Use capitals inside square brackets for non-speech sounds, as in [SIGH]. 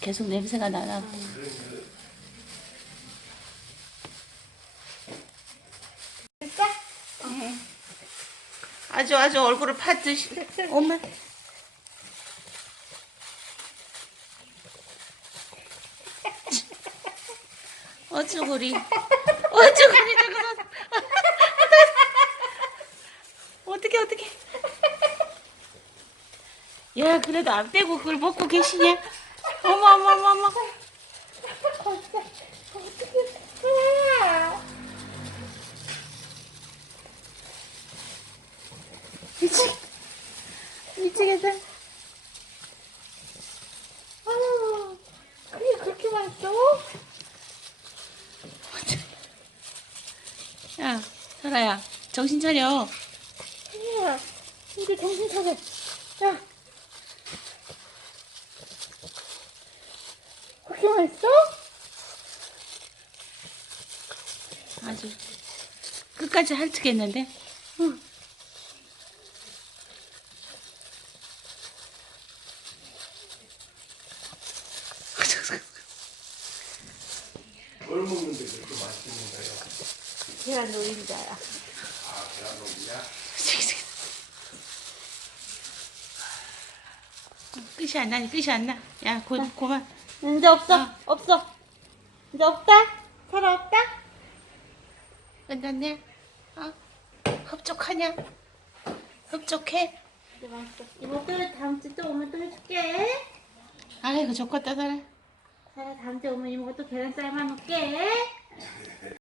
계속 냄새가 나나 봐. 음, 네, 네. 아주 아주 얼굴을 파듯이 [LAUGHS] 엄마 어쭈구리 어쭈구리 저거 [LAUGHS] 어떻게 어떻게 야, 그래도 안 떼고 그걸 먹고 계시니 어머, 어머, 어머, 어머. 미치겠다. 미치겠다. 야, 설아야, 정신 차려. 설아야, 그래. 이제 정신 차려. 했어? 아주 끝까지 할투있는데 응. [LAUGHS] 아, [LAUGHS] [LAUGHS] 끝이 안 나니 끝이 안 나. 야, 고, 아. 고만. 이제 없어 어. 없어 이제 없다 살아 없다 만났네 아 어? 흡족하냐 흡족해 이제 맛 다음 주또 오면 또 해줄게 아이고 좋겠다 살아 다음 주 오면 이모가 또 계란 삶아 먹게